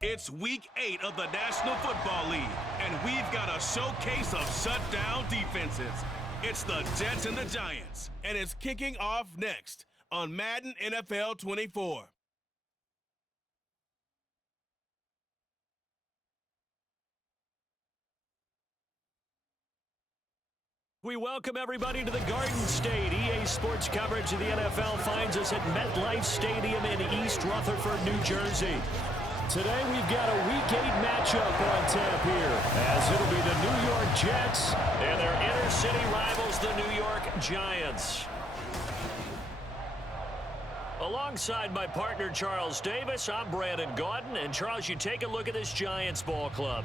It's week 8 of the National Football League, and we've got a showcase of shutdown defenses. It's the Jets and the Giants, and it's kicking off next on Madden NFL 24. We welcome everybody to the Garden State. EA Sports coverage of the NFL finds us at MetLife Stadium in East Rutherford, New Jersey. Today we've got a Week 8 matchup on tap here, as it'll be the New York Jets and their inner-city rivals, the New York Giants. Alongside my partner, Charles Davis, I'm Brandon Gaudin. And, Charles, you take a look at this Giants ball club.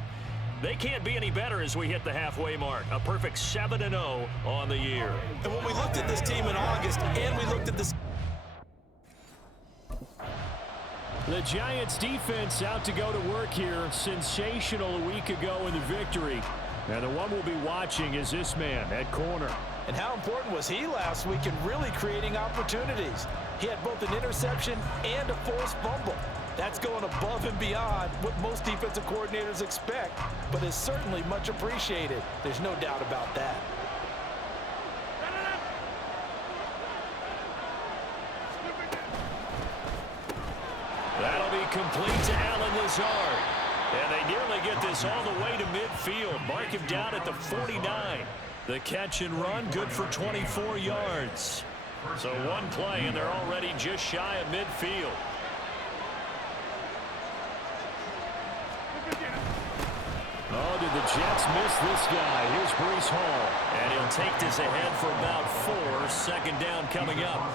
They can't be any better as we hit the halfway mark. A perfect 7-0 on the year. And when we looked at this team in August and we looked at this... The Giants defense out to go to work here. Sensational a week ago in the victory. And the one we'll be watching is this man at corner. And how important was he last week in really creating opportunities? He had both an interception and a forced fumble. That's going above and beyond what most defensive coordinators expect, but is certainly much appreciated. There's no doubt about that. That'll be complete to Allen Lazard. And they nearly get this all the way to midfield. Mark him down at the 49. The catch and run, good for 24 yards. So one play, and they're already just shy of midfield. Oh, did the Jets miss this guy? Here's Breece Hall. And he'll take this ahead for about 4. Second down coming up.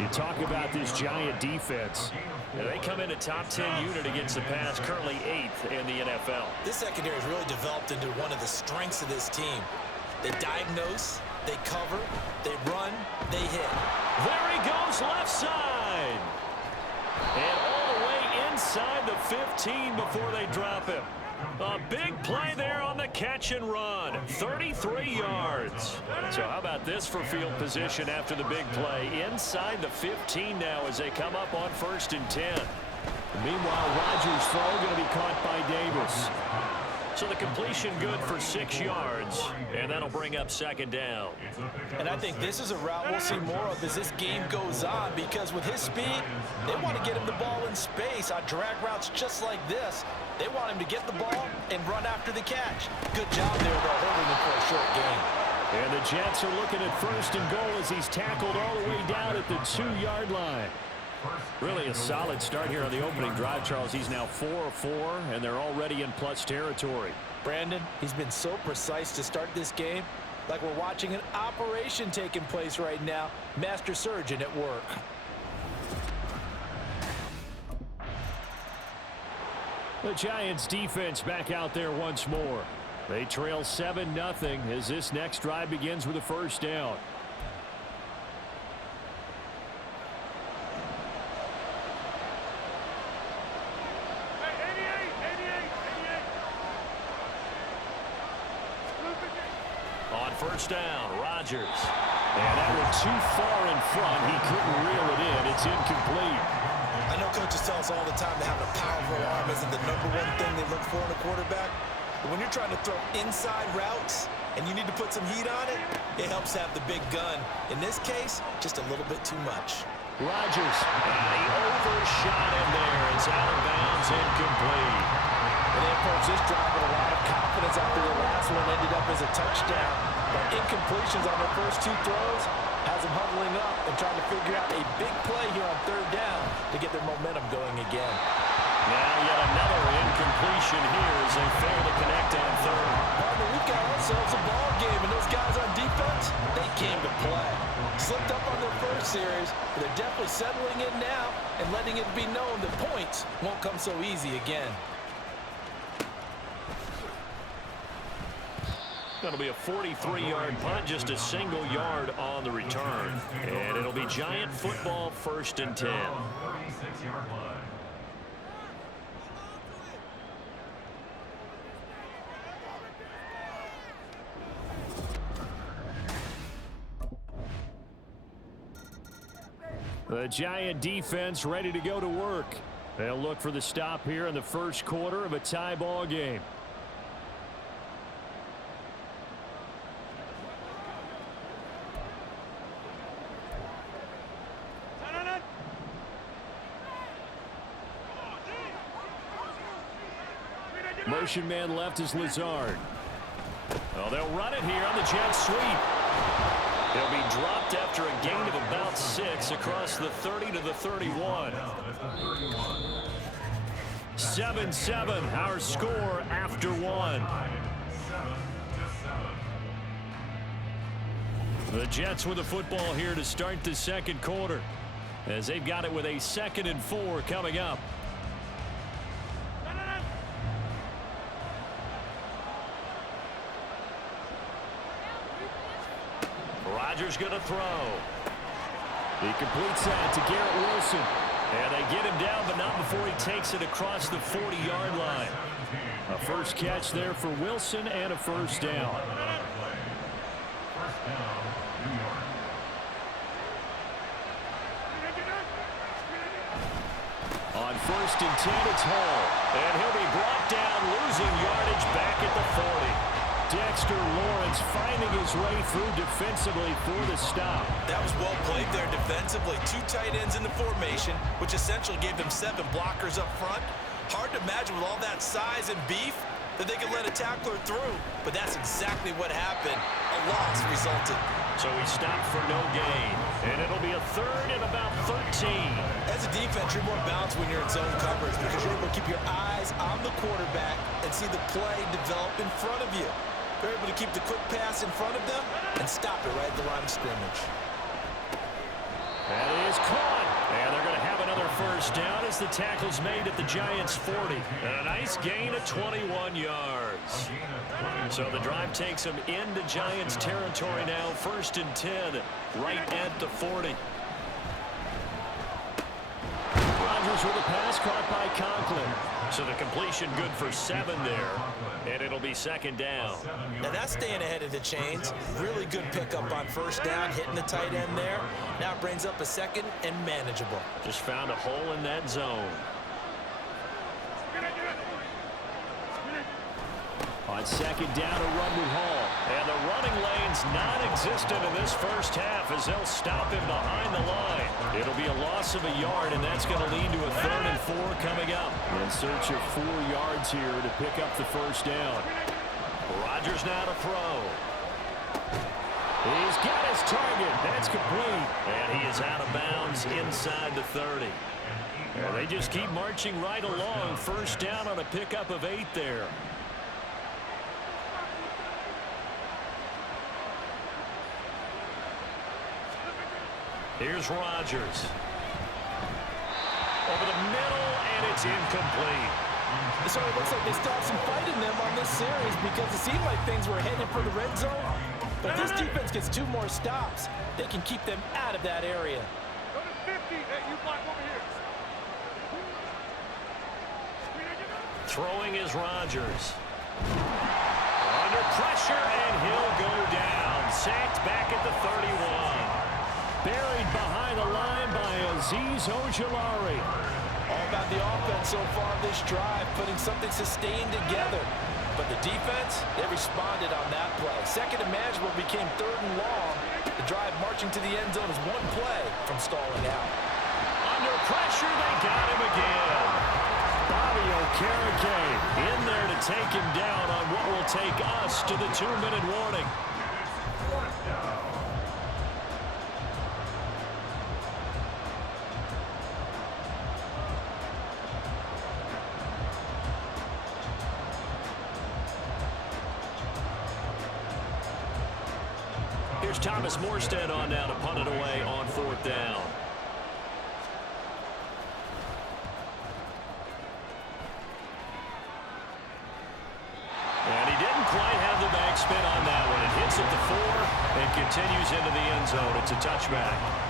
You talk about this Giant defense. They come in a top 10 unit against the pass, currently 8th in the NFL. This secondary has really developed into one of the strengths of this team. They diagnose, they cover, they run, they hit. There he goes, left side. And all the way inside the 15 before they drop him. A big play there on the catch and run. 33 yards. So how about this for field position after the big play? Inside the 15 now as they come up on 1st and 10. Meanwhile, Rodgers' throw going to be caught by Davis. So the completion good for 6 yards, and that'll bring up second down. And I think this is a route we'll see more of as this game goes on, because with his speed, they want to get him the ball in space on drag routes just like this. They want him to get the ball and run after the catch. Good job there, though, holding him for a short gain. And the Jets are looking at 1st and goal as he's tackled all the way down at the 2-yard line. Really a solid start here on the opening drive, Charles. He's now 4 of 4, and they're already in plus territory. Brandon, he's been so precise to start this game, like we're watching an operation taking place right now. Master surgeon at work. The Giants defense back out there once more. They trail 7-0 as this next drive begins with a first down. On first down, Rodgers. And that went too far in front. He couldn't reel it in. It's incomplete. I know coaches tell us all the time that having a powerful arm isn't the #1 thing they look for in a quarterback. But when you're trying to throw inside routes and you need to put some heat on it, it helps have the big gun. In this case, just a little bit too much. Rodgers. And he overshot him there. It's out of bounds, incomplete. And they approach this drive with a lot of confidence after the last one ended up as a touchdown. But incompletions on their first 2 throws has them huddling up and trying to figure out a big play here on 3rd down to get their momentum going again. Now yet another incompletion here as they fail to connect on 3rd. Partner, we've got ourselves a ball game, and those guys on defense, they came to play. Slipped up on their first series, but they're definitely settling in now and letting it be known that points won't come so easy again. That'll be a 43-yard punt, just a single yard on the return. And it'll be Giant football, 1st and 10. The Giant defense ready to go to work. They'll look for the stop here in the first quarter of a tie ball game. Motion man left is Lazard. Oh, they'll run it here on the jet sweep. He'll be dropped after a gain of about 6 across the 30 to the 31. 7-7, our score after 1. The Jets with the football here to start the second quarter, as they've got it with a 2nd and 4 coming up. Rodgers going to throw. He completes that to Garrett Wilson. And they get him down, but not before he takes it across the 40-yard line. A first catch there for Wilson and a first down. On 1st and 10, it's Hall. And he'll be brought down, losing yardage back at the 40. Dexter Lawrence finding his way through defensively for the stop. That was well played there defensively. 2 tight ends in the formation, which essentially gave them 7 blockers up front. Hard to imagine with all that size and beef that they could let a tackler through, but that's exactly what happened. A loss resulted. So he stopped for no gain, and it'll be a 3rd and about 13. As a defense, you're more balanced when you're in zone coverage because you're able to keep your eyes on the quarterback and see the play develop in front of you. They're able to keep the quick pass in front of them and stop it right at the line of scrimmage. That is caught. And they're going to have another first down as the tackle's made at the Giants' 40. And a nice gain of 21 yards. So the drive takes them into Giants territory now. 1st and 10 right at the 40. Rodgers with a pass caught by Conklin. So the completion good for 7 there. And it'll be 2nd down. Now that's staying ahead of the chains. Really good pickup on 1st down, hitting the tight end there. Now it brings up a 2nd and manageable. Just found a hole in that zone. On 2nd down, a run with Hall. And the running lane's non-existent in this first half as they'll stop him behind the line. It'll be a loss of a yard, and that's going to lead to a 3rd and 4 coming up. In search of 4 yards here to pick up the first down. Rodgers now to throw. He's got his target. That's complete. And he is out of bounds inside the 30. And they just keep marching right along. First down on a pickup of 8 there. Here's Rodgers. Over the middle, and it's incomplete. So it looks like they still have some fight in them on this series because it seemed like things were headed for the red zone. But this defense gets 2 more stops. They can keep them out of that area. Go to 50. Hey, you block over here. Throwing is Rodgers. Under pressure, and he'll go down. Sacked back at the 31. Buried behind the line by Azeez Ojulari. All about the offense so far this drive, putting something sustained together. But the defense, they responded on that play. 2nd and manageable became 3rd and long. The drive marching to the end zone is 1 play from stalling out. Under pressure, they got him again. Bobby Okereke in there to take him down on what will take us to the 2-minute warning. Here's Thomas Morstead on now to punt it away on 4th down. And he didn't quite have the backspin on that one. It hits at the 4 and continues into the end zone. It's a touchback.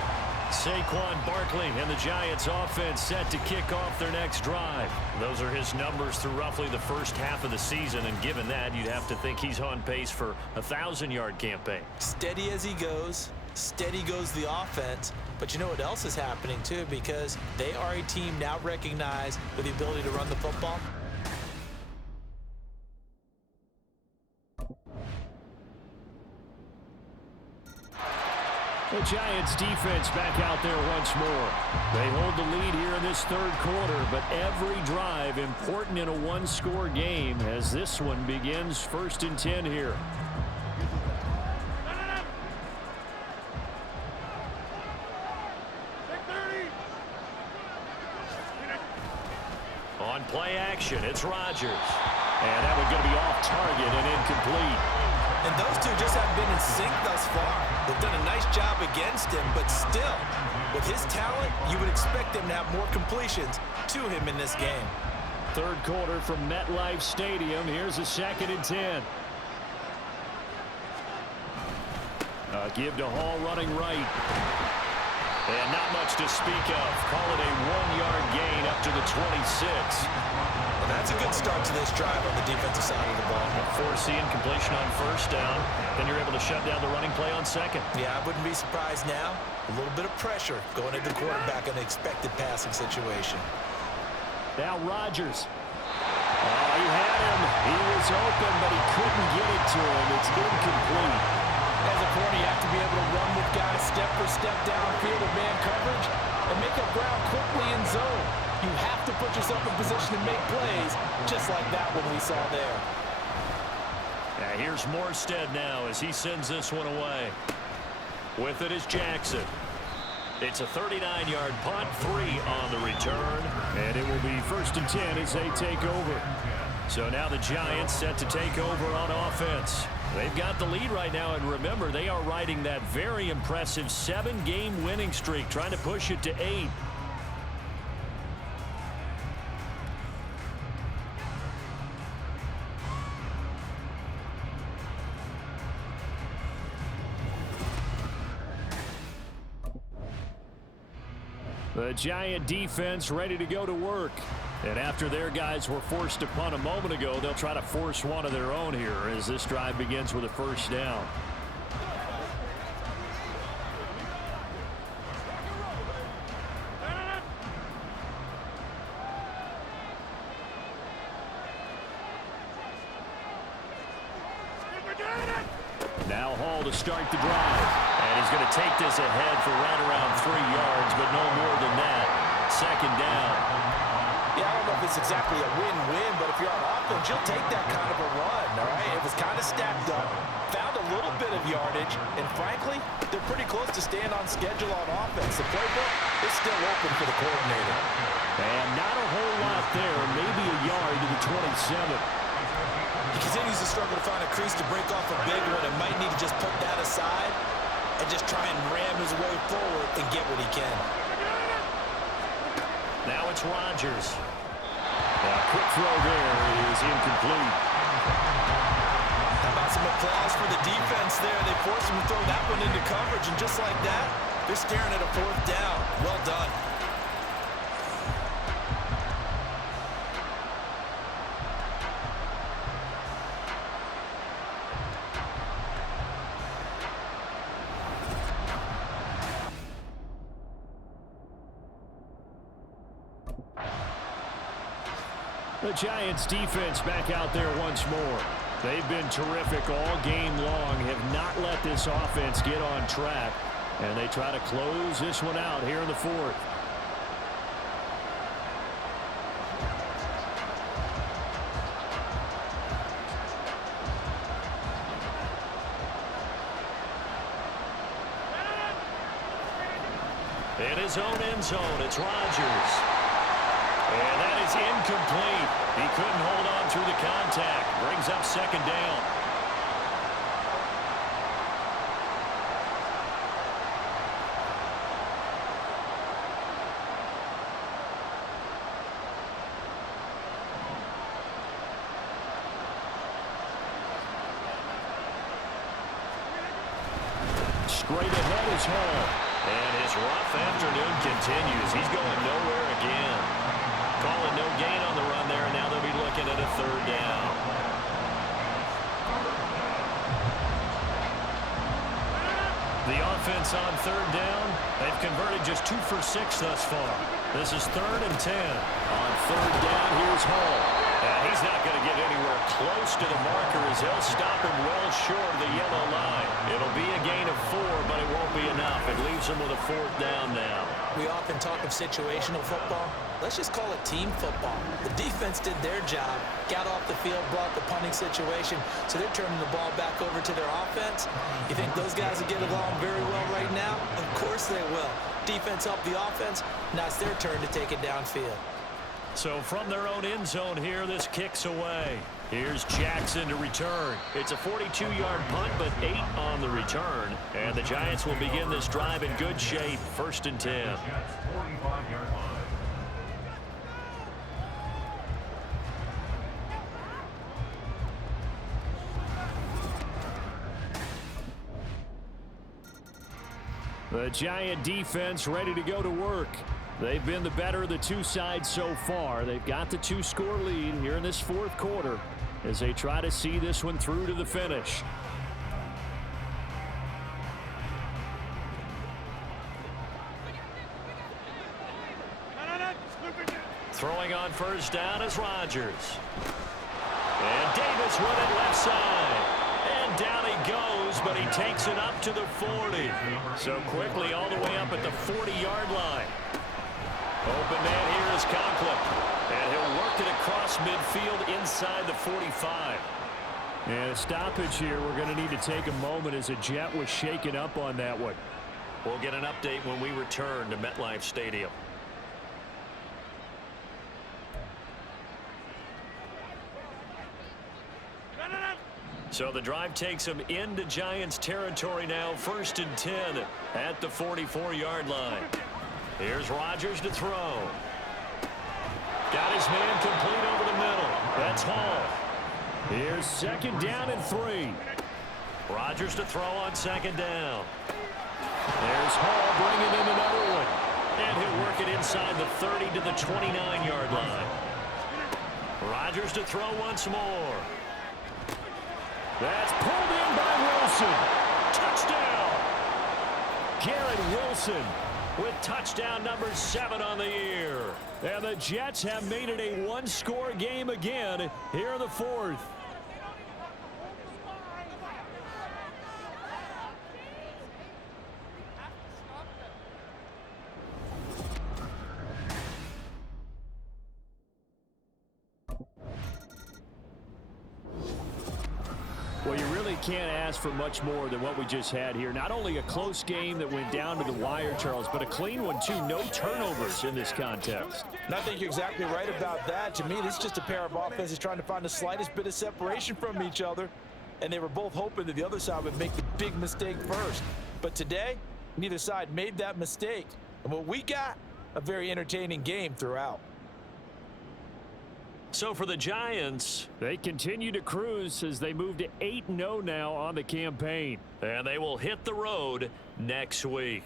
Saquon Barkley and the Giants offense set to kick off their next drive. Those are his numbers through roughly the first half of the season, and given that, you'd have to think he's on pace for a 1,000-yard campaign. Steady as he goes, steady goes the offense. But you know what else is happening, too, because they are a team now recognized with the ability to run the football. The Giants defense back out there once more. They hold the lead here in this third quarter, but every drive important in a one-score game as this one begins 1st and 10 here. On play action, it's Rodgers. And that one's going to be off target and incomplete. And those two just haven't been in sync thus far. They've done a nice job against him, but still, with his talent, you would expect them to have more completions to him in this game. Third quarter from MetLife Stadium. Here's a 2nd and 10. Give to Hall running right. And not much to speak of. Call it a 1-yard gain up to the 26. Well, that's a good start to this drive on the defensive side of the ball. Forcing completion on 1st down. Then you're able to shut down the running play on 2nd. Yeah, I wouldn't be surprised now. A little bit of pressure going into the quarterback in an expected passing situation. Now Rodgers. Oh, he had him. He was open, but he couldn't get it to him. It's incomplete. As a corner, you have to be able to run with guys step for step downfield in man coverage and make up ground quickly in zone. You have to put yourself in position to make plays, just like that one we saw there. Now here's Morstead now as he sends this one away. With it is Jackson. It's a 39-yard punt, 3 on the return, and it will be 1st and 10 as they take over. So now the Giants set to take over on offense. They've got the lead right now, and remember, they are riding that very impressive 7-game winning streak, trying to push it to 8. The Giant defense ready to go to work. And after their guys were forced to punt a moment ago, they'll try to force one of their own here as this drive begins with a 1st down. Now Hall to start the drive. And he's going to take this ahead for right around 3 yards, but no more than that. 2nd down. Yeah, I don't know if it's exactly a win-win, but if you're on offense, you'll take that kind of a run, all right? It was kind of stacked up, found a little bit of yardage, and frankly, they're pretty close to staying on schedule on offense. The playbook is still open for the coordinator. And not a whole lot there, maybe a yard to the 27. He continues to struggle to find a crease to break off a big one and might need to just put that aside and just try and ram his way forward and get what he can. Now it's Rodgers. A quick throw there is incomplete. How about some applause for the defense there? They forced him to throw that one into coverage, and just like that, they're staring at a 4th down. Well done. The Giants defense back out there once more. They've been terrific all game long, have not let this offense get on track, and they try to close this one out here in the 4th. In his own end zone, it's Rodgers. And that is incomplete. He couldn't hold on through the contact. Brings up 2nd down. Straight ahead is Hall. And his rough afternoon continues. He's going nowhere again. Calling no gain on the run there, and now they'll be looking at a 3rd down. The offense on third down, they've converted just 2 for 6 thus far. This is 3rd and 10. On third down, here's Hall. And he's not going to get anywhere close to the marker as they'll stop him well short of the yellow line. It'll be a gain of 4, but it won't be enough. It leaves him with a 4th down now. We often talk of situational football. Let's just call it team football. The defense did their job, got off the field, brought the punting situation, so they're turning the ball back over to their offense. You think those guys will get along very well right now? Of course they will. Defense helped the offense. Now it's their turn to take it downfield. So from their own end zone here, this kicks away. Here's Jackson to return. It's a 42-yard punt, but 8 on the return. And the Giants will begin this drive in good shape, 1st and 10. The Giant defense ready to go to work. They've been the better of the two sides so far. They've got the 2-score lead here in this 4th quarter as they try to see this one through to the finish. Throwing on first down is Rodgers. And Davis with it left side. And down he goes, but he takes it up to the 40. So quickly all the way up at the 40-yard line. Open man here is Conklin. And he'll work it across midfield inside the 45. And a stoppage here. We're going to need to take a moment as a Jet was shaken up on that one. We'll get an update when we return to MetLife Stadium. So the drive takes them into Giants territory now, 1st and 10 at the 44-yard line. Here's Rodgers to throw. Got his man complete over the middle. That's Hall. Here's 2nd down and 3. Rodgers to throw on 2nd down. There's Hall bringing in another one. And he'll work it inside the 30 to the 29-yard line. Rodgers to throw once more. That's pulled in by Wilson. Touchdown. Garrett Wilson with touchdown number 7 on the year. And the Jets have made it a 1-score game again here in the 4th. Well, you really can't ask for much more than what we just had here. Not only a close game that went down to the wire, Charles, but a clean one, too. No turnovers in this contest. And I think you're exactly right about that. To me, this is just a pair of offenses trying to find the slightest bit of separation from each other. And they were both hoping that the other side would make the big mistake first. But today, neither side made that mistake. And what we got, a very entertaining game throughout. So for the Giants, they continue to cruise as they move to 8-0 now on the campaign. And they will hit the road next week.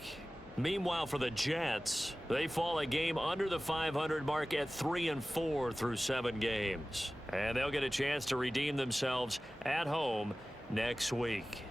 Meanwhile, for the Jets, they fall a game under the 500 mark at 3-4 through 7 games. And they'll get a chance to redeem themselves at home next week.